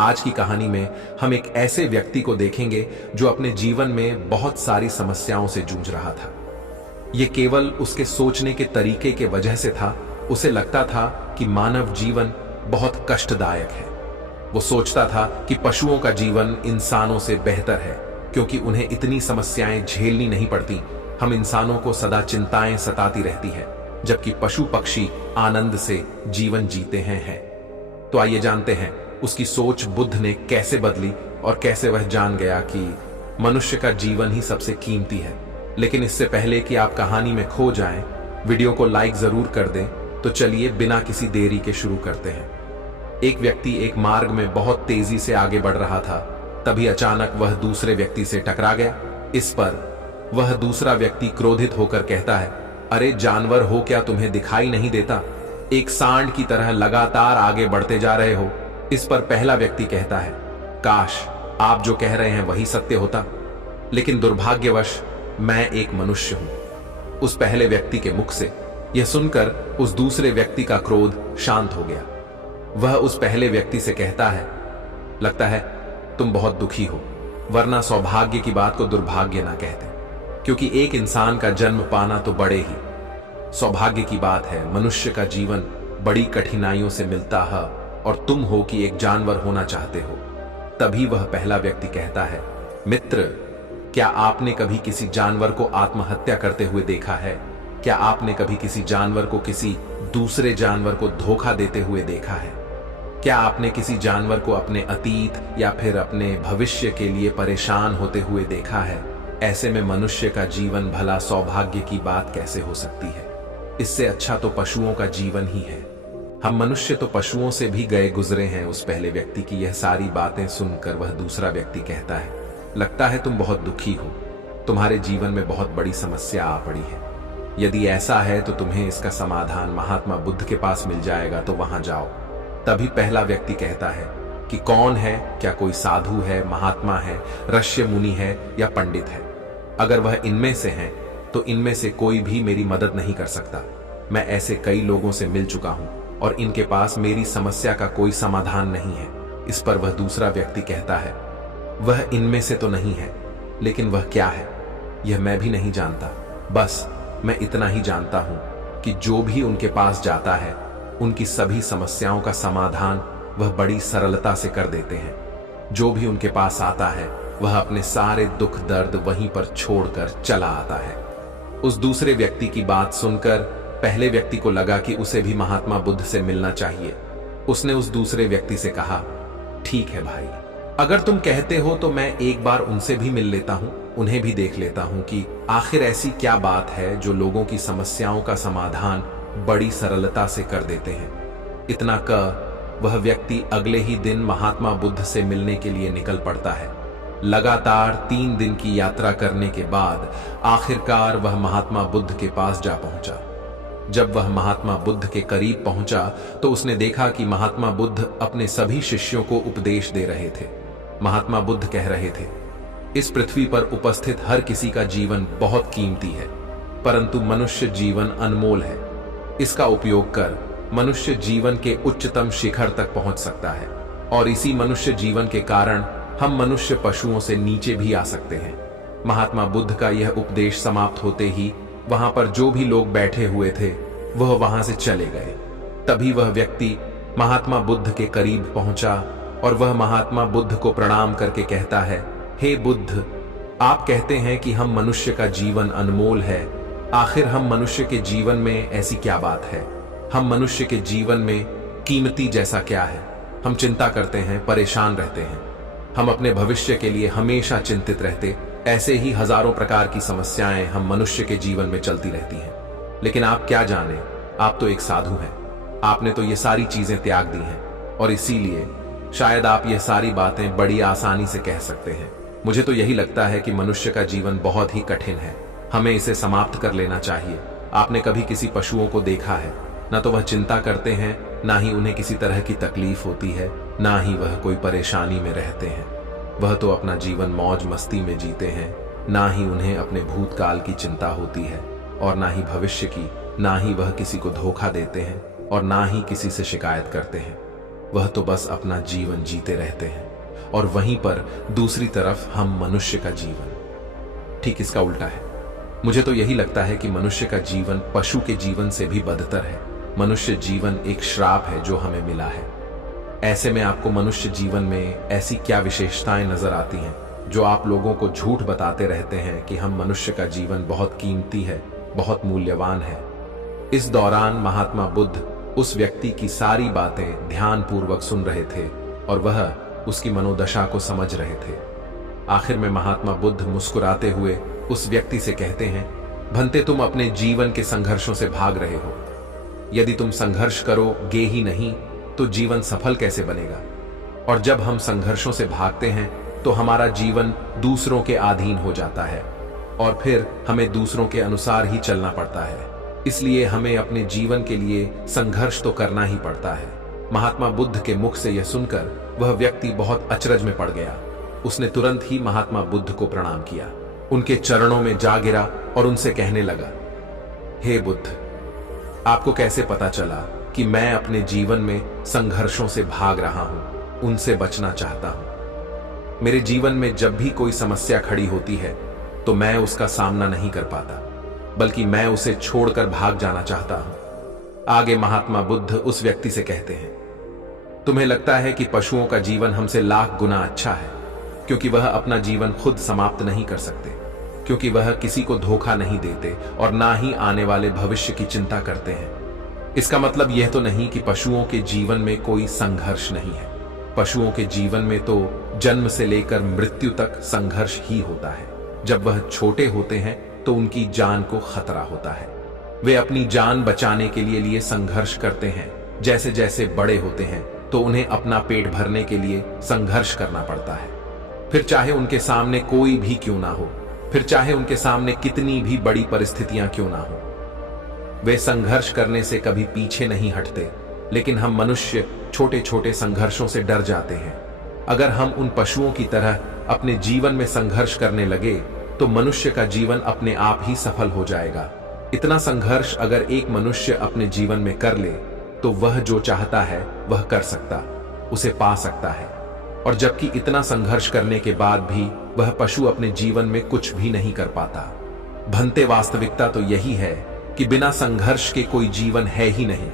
आज की कहानी में हम एक ऐसे व्यक्ति को देखेंगे जो अपने जीवन में बहुत सारी समस्याओं से जूझ रहा था। यह केवल उसके सोचने के तरीके के वजह से था। उसे लगता था कि मानव जीवन बहुत कष्टदायक है। वो सोचता था कि पशुओं का जीवन इंसानों से बेहतर है क्योंकि उन्हें इतनी समस्याएं झेलनी नहीं पड़ती। हम इंसानों को सदा चिंताएं सताती रहती है, जबकि पशु पक्षी आनंद से जीवन जीते हैं। तो आइए जानते हैं उसकी सोच बुद्ध ने कैसे बदली और कैसे वह जान गया कि मनुष्य का जीवन ही सबसे कीमती है। लेकिन इससे पहले कि आप कहानी में खो जाएं, वीडियो को लाइक जरूर कर दें। तो चलिए बिना किसी देरी के शुरू करते हैं। एक व्यक्ति एक मार्ग में बहुत तेजी से आगे बढ़ रहा था। तभी अचानक वह दूसरे व्यक्ति से टकरा गया। इस पर वह दूसरा व्यक्ति क्रोधित होकर कहता है, अरे जानवर हो क्या, तुम्हें दिखाई नहीं देता? एक सांड की तरह लगातार आगे बढ़ते जा रहे हो। इस पर पहला व्यक्ति कहता है, काश आप जो कह रहे हैं वही सत्य होता, लेकिन दुर्भाग्यवश मैं एक मनुष्य हूं। उस पहले व्यक्ति के मुख से यह सुनकर उस दूसरे व्यक्ति का क्रोध शांत हो गया। वह उस पहले व्यक्ति से कहता है, लगता है तुम बहुत दुखी हो, वरना सौभाग्य की बात को दुर्भाग्य ना कहते, क्योंकि एक इंसान का जन्म पाना तो बड़े ही सौभाग्य की बात है। मनुष्य का जीवन बड़ी कठिनाइयों से मिलता है और तुम हो कि एक जानवर होना चाहते हो। तभी वह पहला व्यक्ति कहता है, मित्र, क्या आपने कभी किसी जानवर को आत्महत्या करते हुए देखा है? क्या आपने कभी किसी जानवर को किसी दूसरे जानवर को धोखा देते हुए देखा है? क्या आपने किसी जानवर को अपने अतीत या फिर अपने भविष्य के लिए परेशान होते हुए देखा है? ऐसे में मनुष्य का जीवन भला सौभाग्य की बात कैसे हो सकती है? इससे अच्छा तो पशुओं का जीवन ही है। हम मनुष्य तो पशुओं से भी गए गुजरे हैं। उस पहले व्यक्ति की यह सारी बातें सुनकर वह दूसरा व्यक्ति कहता है, लगता है तुम बहुत दुखी हो, तुम्हारे जीवन में बहुत बड़ी समस्या आ पड़ी है। यदि ऐसा है तो तुम्हें इसका समाधान महात्मा बुद्ध के पास मिल जाएगा, तो वहां जाओ। तभी पहला व्यक्ति कहता है कि कौन है, क्या कोई साधु है, महात्मा है, ऋषि मुनि है या पंडित है? अगर वह इनमें से है तो इनमें से कोई भी मेरी मदद नहीं कर सकता। मैं ऐसे कई लोगों से मिल चुका हूं और इनके पास मेरी समस्या का कोई समाधान नहीं है। इस पर वह दूसरा व्यक्ति कहता है, वह इनमें से तो नहीं है, लेकिन वह क्या है यह मैं भी नहीं जानता। बस मैं इतना ही जानता हूं कि जो भी उनके पास जाता है उनकी सभी समस्याओं का समाधान वह बड़ी सरलता से कर देते हैं। जो भी उनके पास आता है वह अपने सारे दुख दर्द वहीं पर छोड़कर चला आता है। उस दूसरे व्यक्ति की बात सुनकर पहले व्यक्ति को लगा कि उसे भी महात्मा बुद्ध से मिलना चाहिए। उसने उस दूसरे व्यक्ति से कहा, ठीक है भाई, अगर तुम कहते हो तो मैं एक बार उनसे भी मिल लेता हूं, उन्हें भी देख लेता हूं कि आखिर ऐसी क्या बात है जो लोगों की समस्याओं का समाधान बड़ी सरलता से कर देते हैं। इतना कह वह व्यक्ति अगले ही दिन महात्मा बुद्ध से मिलने के लिए निकल पड़ता है। लगातार 3 दिन की यात्रा करने के बाद आखिरकार वह महात्मा बुद्ध के पास जा पहुंचा। जब वह महात्मा बुद्ध के करीब पहुंचा तो उसने देखा कि महात्मा बुद्ध अपने सभी शिष्यों को उपदेश दे रहे थे। महात्मा बुद्ध कह रहे थे, इस पृथ्वी पर उपस्थित हर किसी का जीवन बहुत कीमती है, परंतु मनुष्य जीवन अनमोल है। इसका उपयोग कर मनुष्य जीवन के उच्चतम शिखर तक पहुंच सकता है और इसी मनुष्य जीवन के कारण हम मनुष्य पशुओं से नीचे भी आ सकते हैं। महात्मा बुद्ध का यह उपदेश समाप्त होते ही वहां पर जो भी लोग बैठे हुए थे वह वहां से चले गए। तभी वह व्यक्ति महात्मा बुद्ध के करीब पहुंचा और वह महात्मा बुद्ध को प्रणाम करके कहता है, हे बुद्ध, आप कहते हैं कि हम मनुष्य का जीवन अनमोल है। आखिर हम मनुष्य के जीवन में ऐसी क्या बात है? हम मनुष्य के जीवन में कीमती जैसा क्या है? हम चिंता करते हैं, परेशान रहते हैं, हम अपने भविष्य के लिए हमेशा चिंतित रहते। ऐसे ही हजारों प्रकार की समस्याएं हम मनुष्य के जीवन में चलती रहती हैं। लेकिन आप क्या जाने, आप तो एक साधु हैं। आपने तो ये सारी चीजें त्याग दी हैं और इसीलिए शायद आप ये सारी बातें बड़ी आसानी से कह सकते हैं। मुझे तो यही लगता है कि मनुष्य का जीवन बहुत ही कठिन है, हमें इसे समाप्त कर लेना चाहिए। आपने कभी किसी पशुओं को देखा है? ना तो वह चिंता करते हैं, ना ही उन्हें किसी तरह की तकलीफ होती है, ना ही वह कोई परेशानी में रहते हैं। वह तो अपना जीवन मौज मस्ती में जीते हैं। ना ही उन्हें अपने भूतकाल की चिंता होती है और ना ही भविष्य की। ना ही वह किसी को धोखा देते हैं और ना ही किसी से शिकायत करते हैं। वह तो बस अपना जीवन जीते रहते हैं, और वहीं पर दूसरी तरफ हम मनुष्य का जीवन ठीक इसका उल्टा है। मुझे तो यही लगता है कि मनुष्य का जीवन पशु के जीवन से भी बदतर है। मनुष्य जीवन एक श्राप है जो हमें मिला है। ऐसे में आपको मनुष्य जीवन में ऐसी क्या विशेषताएं नजर आती हैं जो आप लोगों को झूठ बताते रहते हैं कि हम मनुष्य का जीवन बहुत कीमती है, बहुत मूल्यवान है। इस दौरान महात्मा बुद्ध उस व्यक्ति की सारी बातें ध्यानपूर्वक सुन रहे थे और वह उसकी मनोदशा को समझ रहे थे। आखिर में महात्मा बुद्ध मुस्कुराते हुए उस व्यक्ति से कहते हैं, भंते तुम अपने जीवन के संघर्षों से भाग रहे हो। यदि तुम संघर्ष करोगे ही नहीं तो जीवन सफल कैसे बनेगा? और जब हम संघर्षों से भागते हैं तो हमारा जीवन दूसरों के अधीन हो जाता है और फिर हमें दूसरों के अनुसार ही चलना पड़ता है। इसलिए हमें अपने जीवन के लिए संघर्ष तो करना ही पड़ता है। महात्मा बुद्ध के मुख से यह सुनकर वह व्यक्ति बहुत अचरज में पड़ गया। उसने तुरंत ही महात्मा बुद्ध को प्रणाम किया, उनके चरणों में जा गिरा और उनसे कहने लगा, हे बुद्ध, आपको कैसे पता चला कि मैं अपने जीवन में संघर्षों से भाग रहा हूं, उनसे बचना चाहता हूं? मेरे जीवन में जब भी कोई समस्या खड़ी होती है तो मैं उसका सामना नहीं कर पाता, बल्कि मैं उसे छोड़कर भाग जाना चाहता हूं। आगे महात्मा बुद्ध उस व्यक्ति से कहते हैं, तुम्हें लगता है कि पशुओं का जीवन हमसे लाख गुना अच्छा है, क्योंकि वह अपना जीवन खुद समाप्त नहीं कर सकते, क्योंकि वह किसी को धोखा नहीं देते और ना ही आने वाले भविष्य की चिंता करते हैं। इसका मतलब यह तो नहीं कि पशुओं के जीवन में कोई संघर्ष नहीं है। पशुओं के जीवन में तो जन्म से लेकर मृत्यु तक संघर्ष ही होता है। जब वह छोटे होते हैं तो उनकी जान को खतरा होता है। वे अपनी जान बचाने के लिए संघर्ष करते हैं। जैसे जैसे बड़े होते हैं तो उन्हें अपना पेट भरने के लिए संघर्ष करना पड़ता है। फिर चाहे उनके सामने कोई भी क्यों ना हो, फिर चाहे उनके सामने कितनी भी बड़ी परिस्थितियां क्यों ना हो, वे संघर्ष करने से कभी पीछे नहीं हटते। लेकिन हम मनुष्य छोटे छोटे संघर्षों से डर जाते हैं। अगर हम उन पशुओं की तरह अपने जीवन में संघर्ष करने लगे तो मनुष्य का जीवन अपने आप ही सफल हो जाएगा। इतना संघर्ष अगर एक मनुष्य अपने जीवन में कर ले तो वह जो चाहता है वह कर सकता, उसे पा सकता है। और जबकि इतना संघर्ष करने के बाद भी वह पशु अपने जीवन में कुछ भी नहीं कर पाता। भंते वास्तविकता तो यही है कि बिना संघर्ष के कोई जीवन है ही नहीं।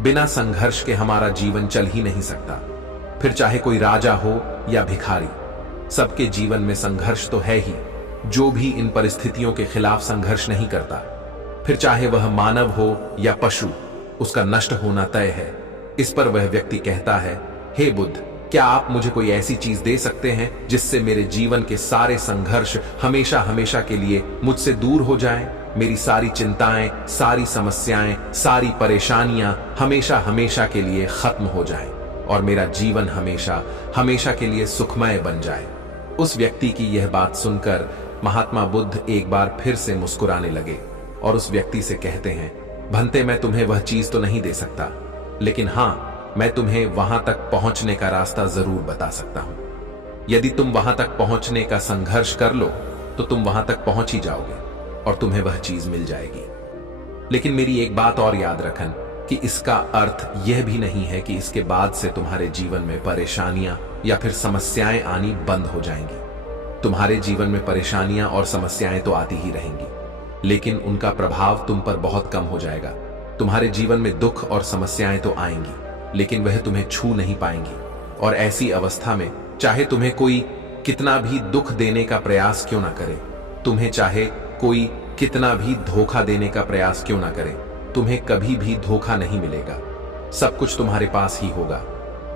बिना संघर्ष के हमारा जीवन चल ही नहीं सकता। फिर चाहे कोई राजा हो या भिखारी, सबके जीवन में संघर्ष तो है ही। जो भी इन परिस्थितियों के खिलाफ संघर्ष नहीं करता, फिर चाहे वह मानव हो या पशु, उसका नष्ट होना तय है। इस पर वह व्यक्ति कहता है, हे बुद्ध, क्या आप मुझे कोई ऐसी चीज दे सकते हैं जिससे मेरे जीवन के सारे संघर्ष हमेशा हमेशा के लिए मुझसे दूर हो जाएं? मेरी सारी चिंताएं, सारी समस्याएं, सारी परेशानियां हमेशा हमेशा के लिए खत्म हो जाएं और मेरा जीवन हमेशा हमेशा के लिए सुखमय बन जाए। उस व्यक्ति की यह बात सुनकर महात्मा बुद्ध एक बार फिर से मुस्कुराने लगे और उस व्यक्ति से कहते हैं, भंते, मैं तुम्हें वह चीज तो नहीं दे सकता, लेकिन हां, मैं तुम्हें वहां तक पहुंचने का रास्ता जरूर बता सकता हूं। यदि तुम वहां तक पहुंचने का संघर्ष कर लो तो तुम वहां तक पहुंच ही जाओगे और तुम्हें वह चीज मिल जाएगी। लेकिन मेरी एक बात और याद रखन कि इसका अर्थ यह भी नहीं है कि इसके बाद से तुम्हारे जीवन में परेशानियां या फिर समस्याएं आनी बंद हो जाएंगी। तुम्हारे जीवन में परेशानियां और समस्याएं तो आती ही रहेंगी, लेकिन उनका प्रभाव तुम पर बहुत कम हो जाएगा। तुम्हारे जीवन में दुख और समस्याएं तो आएंगी, लेकिन वह तुम्हें छू नहीं पाएंगी। और ऐसी अवस्था में चाहे तुम्हें कोई कितना भी दुख देने का प्रयास क्यों ना करे, तुम्हें चाहे कोई कितना भी धोखा देने का प्रयास क्यों ना करे, तुम्हें कभी भी धोखा नहीं मिलेगा। सब कुछ तुम्हारे पास ही होगा,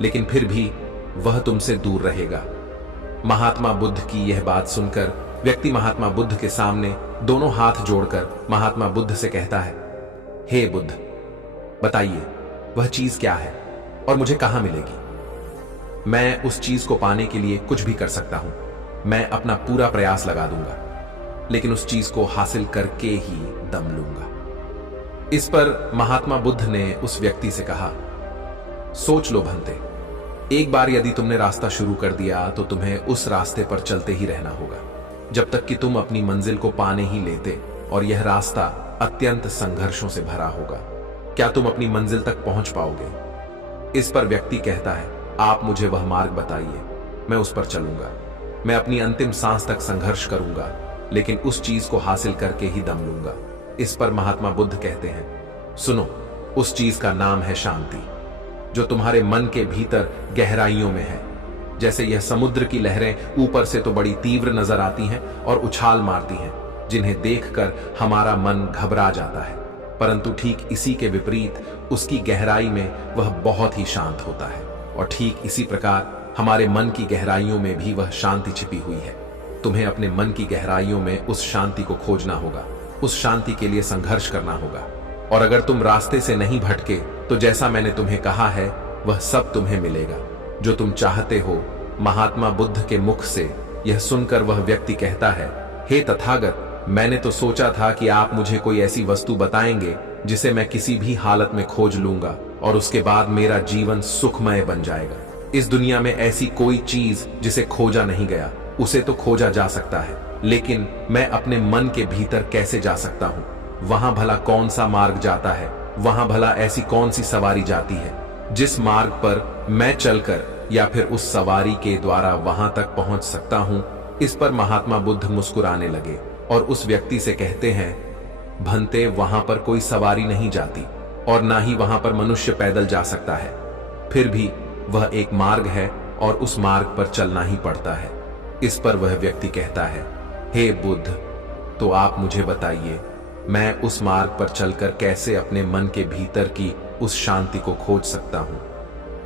लेकिन फिर भी वह तुमसे दूर रहेगा। महात्मा बुद्ध की यह बात सुनकर व्यक्ति महात्मा बुद्ध के सामने दोनों हाथ जोड़कर महात्मा बुद्ध से कहता है, हे बुद्ध, बताइए वह चीज क्या है और मुझे कहां मिलेगी? मैं उस चीज को पाने के लिए कुछ भी कर सकता हूं। मैं अपना पूरा प्रयास लगा दूंगा, लेकिन उस चीज को हासिल करके ही दम लूंगा। इस पर महात्मा बुद्ध ने उस व्यक्ति से कहा, सोच लो भंते, एक बार यदि तुमने रास्ता शुरू कर दिया तो तुम्हें उस रास्ते पर चलते ही रहना होगा जब तक कि तुम अपनी मंजिल को पाने ही लेते, और यह रास्ता अत्यंत संघर्षों से भरा होगा। क्या तुम अपनी मंजिल तक पहुंच पाओगे? इस पर व्यक्ति कहता है, आप मुझे वह मार्ग बताइए, मैं उस पर चलूंगा। मैं अपनी अंतिम सांस तक संघर्ष करूंगा, लेकिन उस चीज को हासिल करके ही दम लूंगा। इस पर महात्मा बुद्ध कहते हैं, सुनो, उस चीज का नाम है शांति, जो तुम्हारे मन के भीतर गहराइयों में है। जैसे यह समुद्र की लहरें ऊपर से तो बड़ी तीव्र नजर आती हैं और उछाल मारती हैं, जिन्हें देखकर हमारा मन घबरा जाता है, परंतु ठीक इसी के विपरीत उसकी गहराई में वह बहुत ही शांत होता है। और ठीक इसी प्रकार हमारे मन की गहराइयों में भी वह शांति छिपी हुई है। तुम्हें अपने मन की गहराइयों में उस शांति को खोजना होगा, उस शांति के लिए संघर्ष करना होगा। और अगर तुम रास्ते से नहीं भटके तो जैसा मैंने तुम्हें कहा है वह सब तुम्हें मिलेगा जो तुम चाहते हो। महात्मा बुद्ध के मुख से यह सुनकर वह व्यक्ति कहता है, हे तथागत, मैंने तो सोचा था कि आप मुझे कोई ऐसी वस्तु बताएंगे जिसे मैं किसी भी हालत में खोज लूंगा और उसके बाद मेरा जीवन सुखमय बन जाएगा। इस दुनिया में ऐसी कोई चीज जिसे खोजा नहीं गया, उसे तो खोजा जा सकता है, लेकिन मैं अपने मन के भीतर कैसे जा सकता हूं? वहां भला कौन सा मार्ग जाता है? वहां भला ऐसी कौन सी सवारी जाती है जिस मार्ग पर मैं चलकर या फिर उस सवारी के द्वारा वहां तक पहुंच सकता हूं? इस पर महात्मा बुद्ध मुस्कुराने लगे और उस व्यक्ति से कहते हैं, भंते, वहां पर कोई सवारी नहीं जाती और ना ही वहां पर मनुष्य पैदल जा सकता है। फिर भी वह एक मार्ग है और उस मार्ग पर चलना ही पड़ता है। इस पर वह व्यक्ति कहता है, हे बुद्ध, तो आप मुझे बताइए, मैं उस मार्ग पर चलकर कैसे अपने मन के भीतर की उस शांति को खोज सकता हूं?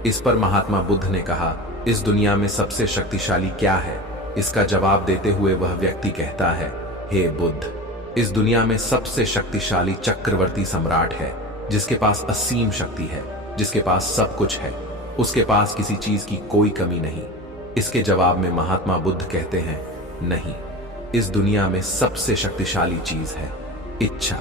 इस पर महात्मा बुद्ध ने कहा, इस दुनिया में सबसे शक्तिशाली क्या है? इसका जवाब देते हुए वह व्यक्ति कहता है, हे बुद्ध, इस दुनिया में सबसे शक्तिशाली चक्रवर्ती सम्राट है, जिसके पास असीम शक्ति है, जिसके पास सब कुछ है, उसके पास किसी चीज की कोई कमी नहीं। इसके जवाब में महात्मा बुद्ध कहते हैं, नहीं, इस दुनिया में सबसे शक्तिशाली चीज है इच्छा,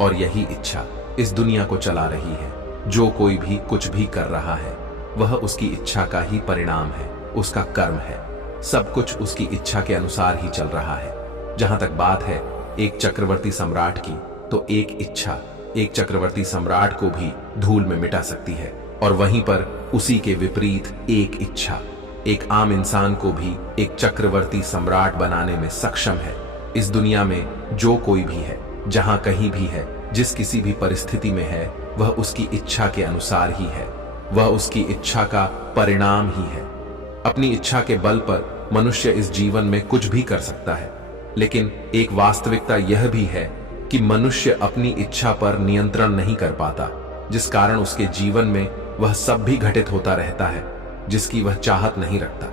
और यही इच्छा इस दुनिया को चला रही है। जो कोई भी कुछ भी कर रहा है वह उसकी इच्छा का ही परिणाम है, उसका कर्म है। सब कुछ उसकी इच्छा के अनुसार ही चल रहा है। जहां तक बात है एक चक्रवर्ती सम्राट की, तो एक इच्छा एक चक्रवर्ती सम्राट को भी धूल में मिटा सकती है, और वहीं पर उसी के विपरीत एक इच्छा एक आम इंसान को भी एक चक्रवर्ती सम्राट बनाने में सक्षम है। इस दुनिया में जो कोई भी है, जहां कहीं भी है, जिस किसी भी परिस्थिति में है, वह उसकी इच्छा के अनुसार ही है, वह उसकी इच्छा का परिणाम ही है। अपनी इच्छा के बल पर मनुष्य इस जीवन में कुछ भी कर सकता है, लेकिन एक वास्तविकता यह भी है कि मनुष्य अपनी इच्छा पर नियंत्रण नहीं कर पाता, जिस कारण उसके जीवन में वह सब भी घटित होता रहता है जिसकी वह चाहत नहीं रखता।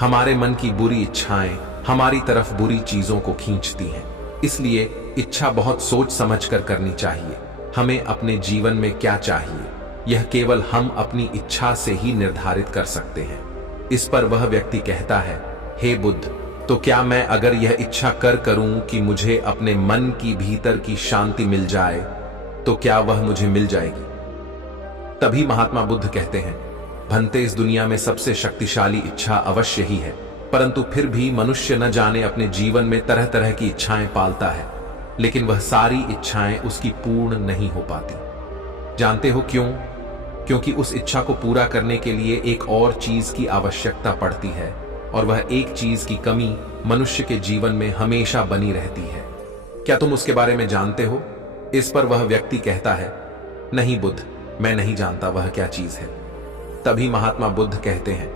हमारे मन की बुरी इच्छाएं हमारी तरफ बुरी चीजों को खींचती हैं, इसलिए इच्छा बहुत सोच समझकर करनी चाहिए। हमें अपने जीवन में क्या चाहिए, यह केवल हम अपनी इच्छा से ही निर्धारित कर सकते हैं। इस पर वह व्यक्ति कहता है, हे बुद्ध, तो क्या मैं अगर यह इच्छा करूं कि मुझे अपने मन की भीतर की शांति मिल जाए, तो क्या वह मुझे मिल जाएगी? तभी महात्मा बुद्ध कहते हैं, भंते, इस दुनिया में सबसे शक्तिशाली इच्छा अवश्य ही है, परंतु फिर भी मनुष्य न जाने अपने जीवन में तरह तरह की इच्छाएं पालता है, लेकिन वह सारी इच्छाएं उसकी पूर्ण नहीं हो पाती। जानते हो क्यों? क्योंकि उस इच्छा को पूरा करने के लिए एक और चीज की आवश्यकता पड़ती है, और वह एक चीज की कमी मनुष्य के जीवन में हमेशा बनी रहती है। क्या तुम उसके बारे में जानते हो? इस पर वह व्यक्ति कहता है, नहीं बुद्ध, मैं नहीं जानता वह क्या चीज है। तभी महात्मा बुद्ध कहते हैं,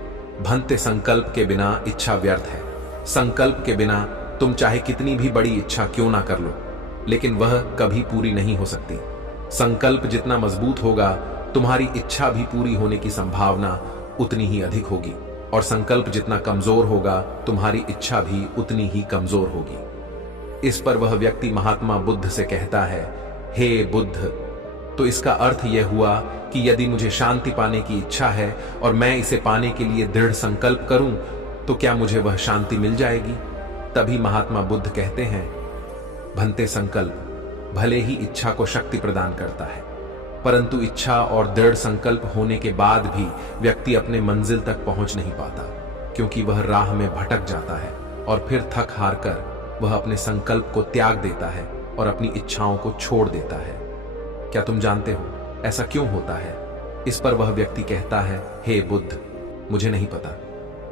भंते, संकल्प के बिना इच्छा व्यर्थ है। संकल्प के बिना तुम चाहे कितनी भी बड़ी इच्छा क्यों ना कर लो, लेकिन वह कभी पूरी नहीं हो सकती। संकल्प जितना मजबूत होगा, तुम्हारी इच्छा भी पूरी होने की संभावना उतनी ही अधिक होगी, और संकल्प जितना कमजोर होगा, तुम्हारी इच्छा भी उतनी ही कमजोर होगी। इस पर वह व्यक्ति महात्मा बुद्ध से कहता है, हे बुद्ध, तो इसका अर्थ यह हुआ कि यदि मुझे शांति पाने की इच्छा है और मैं इसे पाने के लिए दृढ़ संकल्प करूं, तो क्या मुझे वह शांति मिल जाएगी? तभी महात्मा बुद्ध कहते हैं, भंते, संकल्प भले ही इच्छा को शक्ति प्रदान करता है, परंतु इच्छा और दृढ़ संकल्प होने के बाद भी व्यक्ति अपने मंजिल तक पहुंच नहीं पाता, क्योंकि वह राह में भटक जाता है और फिर थक हार कर वह अपने संकल्प को त्याग देता है और अपनी इच्छाओं को छोड़ देता है। क्या तुम जानते हो ऐसा क्यों होता है? इस पर वह व्यक्ति कहता है, हे बुद्ध, मुझे नहीं पता।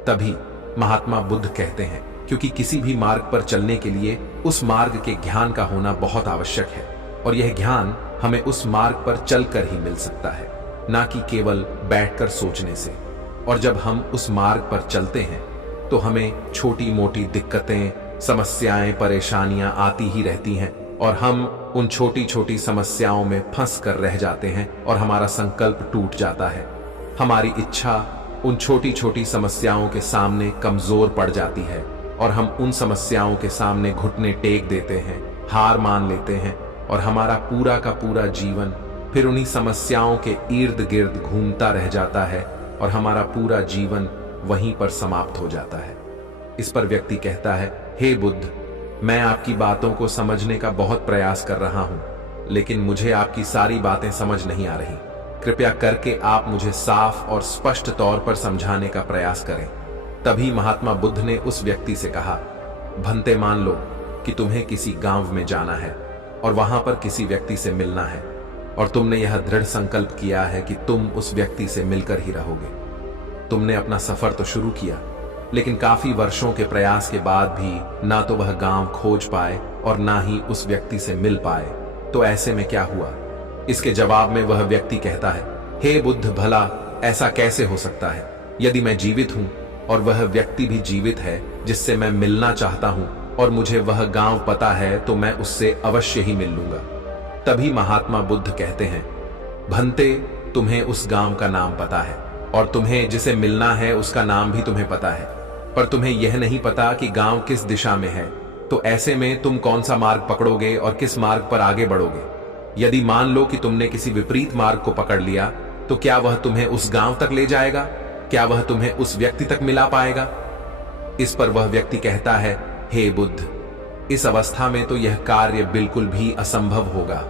तभी महात्मा बुद्ध कहते हैं, क्योंकि किसी भी मार्ग पर चलने के लिए उस मार्ग के ज्ञान का होना बहुत आवश्यक है, और यह ज्ञान हमें उस मार्ग पर चलकर ही मिल सकता है, ना कि केवल बैठकर सोचने से। और जब हम उस मार्ग पर चलते हैं तो हमें छोटी मोटी दिक्कतें, समस्याएं, परेशानियां आती ही रहती हैं, और हम उन छोटी छोटी समस्याओं में फंस कर रह जाते हैं और हमारा संकल्प टूट जाता है। हमारी इच्छा उन छोटी छोटी समस्याओं के सामने कमजोर पड़ जाती है और हम उन समस्याओं के सामने घुटने टेक देते हैं, हार मान लेते हैं, और हमारा पूरा का पूरा जीवन फिर उन्हीं समस्याओं के इर्द गिर्द घूमता रह जाता है और हमारा पूरा जीवन वहीं पर समाप्त हो जाता है। इस पर व्यक्ति कहता है, हे बुद्ध, मैं आपकी बातों को समझने का बहुत प्रयास कर रहा हूं, लेकिन मुझे आपकी सारी बातें समझ नहीं आ रही। कृपया करके आप मुझे साफ और स्पष्ट तौर पर समझाने का प्रयास करें। तभी महात्मा बुद्ध ने उस व्यक्ति से कहा, भंते, मान लो कि तुम्हें किसी गांव में जाना है और वहां पर किसी व्यक्ति से मिलना है, और तुमने यह दृढ़ संकल्प किया है कि तुम उस व्यक्ति से मिलकर ही रहोगे। तुमने अपना सफर तो शुरू किया, लेकिन काफी वर्षों के प्रयास के बाद भी ना तो वह गांव खोज पाए और ना ही उस व्यक्ति से मिल पाए। तो ऐसे में क्या हुआ? इसके जवाब में वह व्यक्ति कहता है, हे बुद्ध, भला ऐसा कैसे हो सकता है? यदि मैं जीवित हूं और वह व्यक्ति भी जीवित है जिससे मैं मिलना चाहता हूं, और मुझे वह गांव पता है, तो मैं उससे अवश्य ही मिल लूंगा। तभी महात्मा बुद्ध कहते हैं, भंते, तुम्हें उस गांव का नाम पता है और तुम्हें जिसे मिलना है उसका नाम भी तुम्हें पता है, पर तुम्हें यह नहीं पता कि गांव किस दिशा में है। तो ऐसे में तुम कौन सा मार्ग पकड़ोगे और किस मार्ग पर आगे बढ़ोगे? यदि मान लो कि तुमने किसी विपरीत मार्ग को पकड़ लिया, तो क्या वह तुम्हें उस गांव तक ले जाएगा? क्या वह तुम्हें उस व्यक्ति तक मिला पाएगा? इस पर वह व्यक्ति कहता है, हे बुद्ध, इस अवस्था में तो यह कार्य बिल्कुल भी असंभव होगा।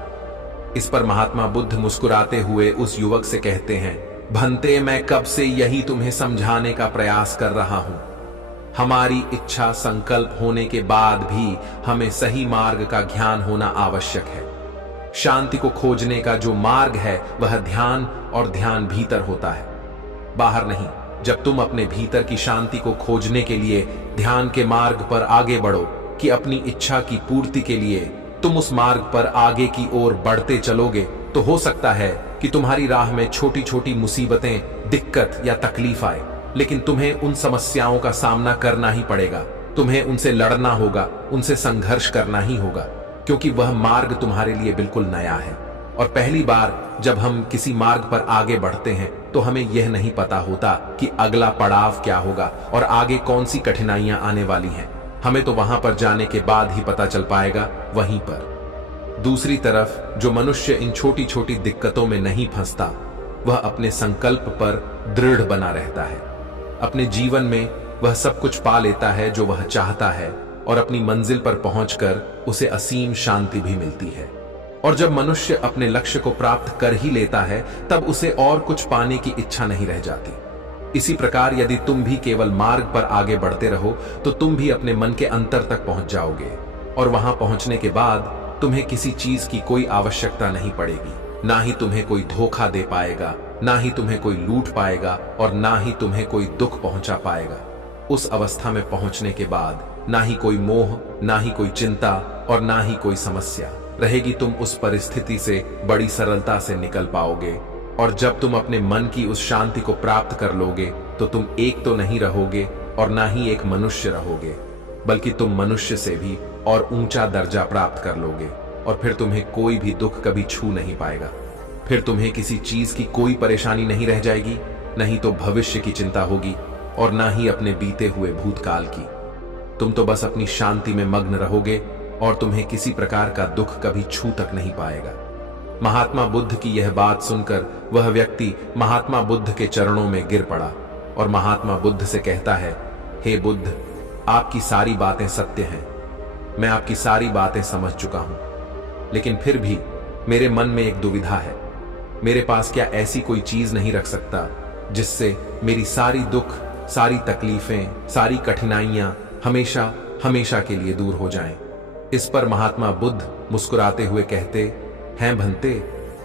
इस पर महात्मा बुद्ध मुस्कुराते हुए उस युवक से कहते हैं, भंते, मैं कब से यही तुम्हें समझाने का प्रयास कर रहा हूं। हमारी इच्छा संकल्प होने के बाद भी हमें सही मार्ग का ज्ञान होना आवश्यक है। शांति को खोजने का जो मार्ग है वह ध्यान, और ध्यान भीतर होता है, बाहर नहीं। जब तुम अपने भीतर की शांति को खोजने के लिए ध्यान के मार्ग पर आगे बढ़ो कि अपनी इच्छा की पूर्ति के लिए तुम उस मार्ग पर आगे की ओर बढ़ते चलोगे, तो हो सकता है कि तुम्हारी राह में छोटी छोटी मुसीबतें, दिक्कत या तकलीफ आए, लेकिन तुम्हें उन समस्याओं का सामना करना ही पड़ेगा। तुम्हें उनसे लड़ना होगा, उनसे संघर्ष करना ही होगा, क्योंकि वह मार्ग तुम्हारे लिए बिल्कुल नया है। और पहली बार जब हम किसी मार्ग पर आगे बढ़ते हैं तो हमें यह नहीं पता होता कि अगला पड़ाव क्या होगा और आगे कौन सी कठिनाइयां आने वाली हैं। हमें तो वहां पर जाने के बाद ही पता चल पाएगा। वहीं पर दूसरी तरफ जो मनुष्य इन छोटी छोटी दिक्कतों में नहीं फंसता, वह अपने संकल्प पर दृढ़ बना रहता है। अपने जीवन में वह सब कुछ पा लेता है जो वह चाहता है, और अपनी मंजिल पर पहुंचकर उसे असीम शांति भी मिलती है। और जब मनुष्य अपने लक्ष्य को प्राप्त कर ही लेता है, तब उसे और कुछ पाने की इच्छा नहीं रह जाती। इसी प्रकार यदि तुम भी केवल मार्ग पर आगे बढ़ते रहो, तो तुम भी अपने मन के अंतर तक पहुंच जाओगे, और वहां पहुंचने के बाद तुम्हें किसी चीज की कोई आवश्यकता नहीं पड़ेगी। ना ही तुम्हें कोई धोखा दे पाएगा, ना ही तुम्हें कोई लूट पाएगा, और ना ही तुम्हें कोई दुख पहुंचा पाएगा। उस अवस्था में पहुंचने के बाद ना ही कोई मोह, ना ही कोई चिंता, और ना ही कोई समस्या रहेगी। तुम उस परिस्थिति से बड़ी सरलता से निकल पाओगे, और जब तुम अपने मन की उस शांति को प्राप्त कर लोगे, तो तुम एक तो नहीं रहोगे और ना ही एक मनुष्य रहोगे, बल्कि तुम मनुष्य से भी और ऊंचा दर्जा प्राप्त कर लोगे। और फिर तुम्हें कोई भी दुख कभी छू नहीं पाएगा। फिर तुम्हें किसी चीज की कोई परेशानी नहीं रह जाएगी, नहीं तो भविष्य की चिंता होगी, और ना ही अपने बीते हुए भूतकाल की। तुम तो बस अपनी शांति में मग्न रहोगे, और तुम्हें किसी प्रकार का दुख कभी छू तक नहीं पाएगा। महात्मा बुद्ध की यह बात सुनकर वह व्यक्ति महात्मा बुद्ध के चरणों में गिर पड़ा, और महात्मा बुद्ध से कहता है, हे बुद्ध, आपकी सारी बातें सत्य हैं। मैं आपकी सारी बातें समझ चुका हूं, लेकिन फिर भी मेरे मन में एक दुविधा है। मेरे पास क्या ऐसी कोई चीज नहीं रख सकता जिससे मेरी सारी दुख, सारी तकलीफें, सारी कठिनाइयां हमेशा हमेशा के लिए दूर हो जाएं? इस पर महात्मा बुद्ध मुस्कुराते हुए कहते हैं, भंते,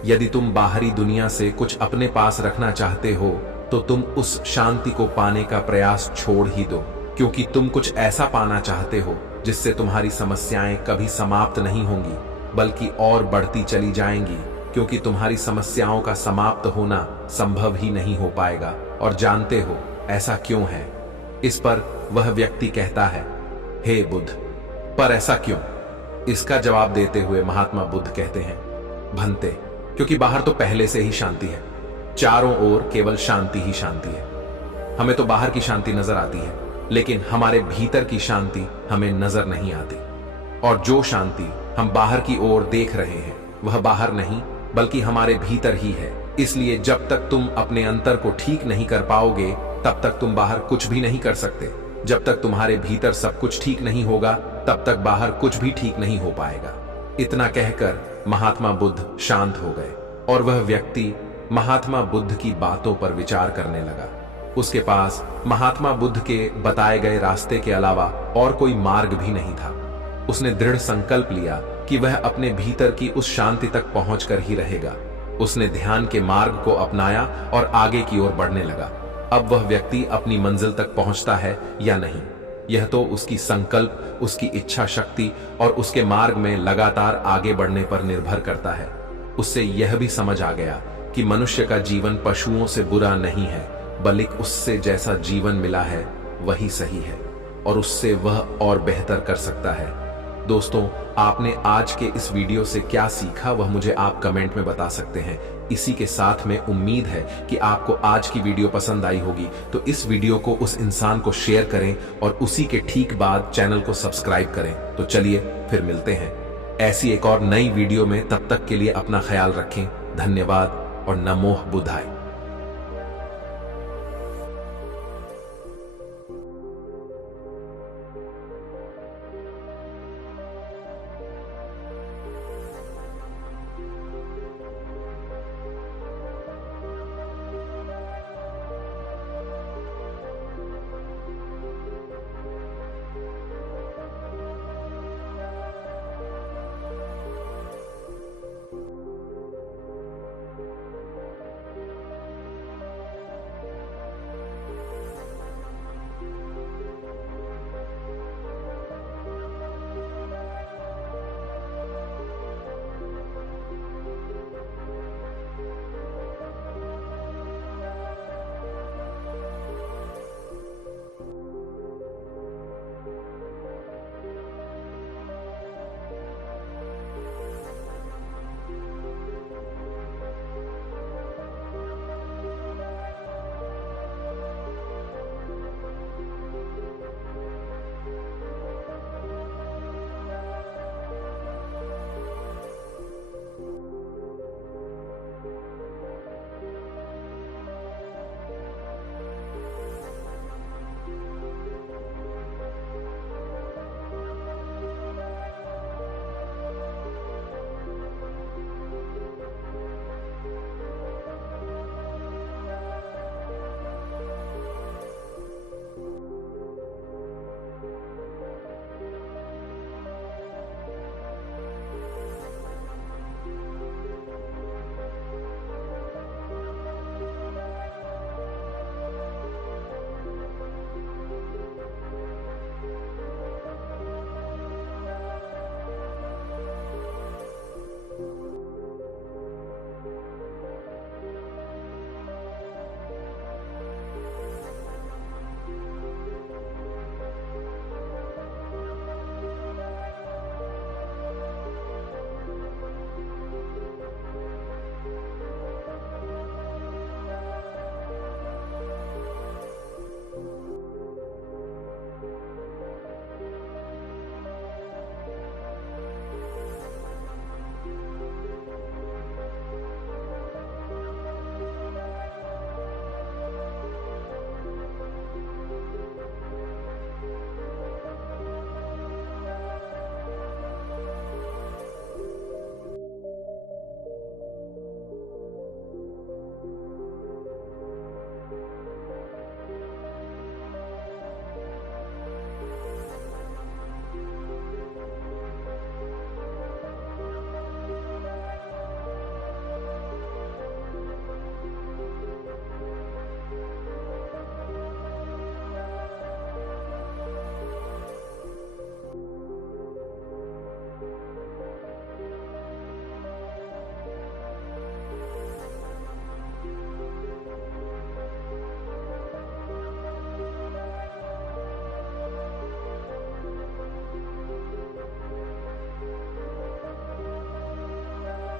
यदि तुम बाहरी दुनिया से कुछ अपने पास रखना चाहते हो तो तुम उस शांति को पाने का प्रयास छोड़ ही दो, क्योंकि तुम कुछ ऐसा पाना चाहते हो जिससे तुम्हारी समस्याएं कभी समाप्त नहीं होंगी बल्कि और बढ़ती चली जाएंगी, क्योंकि तुम्हारी समस्याओं का समाप्त होना संभव ही नहीं हो पाएगा। और जानते हो ऐसा क्यों है? इस पर वह व्यक्ति कहता है, हे बुद्ध, पर ऐसा क्यों? इसका जवाब देते हुए महात्मा बुद्ध कहते हैं, भंते, क्योंकि बाहर तो पहले से ही शांति है, चारों ओर केवल शांति ही शांति है। हमें तो बाहर की शांति नजर आती है, लेकिन हमारे भीतर की शांति हमें नजर नहीं आती। और जो शांति हम बाहर की ओर देख रहे हैं वह बाहर नहीं बल्कि हमारे भीतर ही है। इसलिए जब तक तुम अपने अंतर को ठीक नहीं कर पाओगे तब तक तुम बाहर कुछ भी नहीं कर सकते। जब तक तुम्हारे भीतर सब कुछ ठीक नहीं होगा तब तक बाहर कुछ भी ठीक नहीं हो पाएगा। इतना कहकर महात्मा बुद्ध शांत हो गए और वह व्यक्ति महात्मा बुद्ध की बातों पर विचार करने लगा। उसके पास महात्मा बुद्ध के बताए गए रास्ते के अलावा और कोई मार्ग भी नहीं था। उसने दृढ़ संकल्प लिया कि वह अपने भीतर की उस शांति तक पहुंचकर ही रहेगा। उसने ध्यान के मार्ग को अपनाया और आगे की ओर बढ़ने लगा। अब वह व्यक्ति अपनी मंजिल तक पहुंचता है या नहीं, यह तो उसकी संकल्प, उसकी इच्छा शक्ति और उसके मार्ग में लगातार आगे बढ़ने पर निर्भर करता है। उससे यह भी समझ आ गया कि मनुष्य का जीवन पशुओं से बुरा नहीं है, बल्कि उससे जैसा जीवन मिला है वही सही है और उससे वह और बेहतर कर सकता है। दोस्तों, आपने आज के इस वीडियो से क्या सीखा वह मुझे आप कमेंट में बता सकते हैं। इसी के साथ में उम्मीद है कि आपको आज की वीडियो पसंद आई होगी, तो इस वीडियो को उस इंसान को शेयर करें और उसी के ठीक बाद चैनल को सब्सक्राइब करें। तो चलिए फिर मिलते हैं ऐसी एक और नई वीडियो में। तब तक के लिए अपना ख्याल रखें। धन्यवाद और नमो बुद्धाय।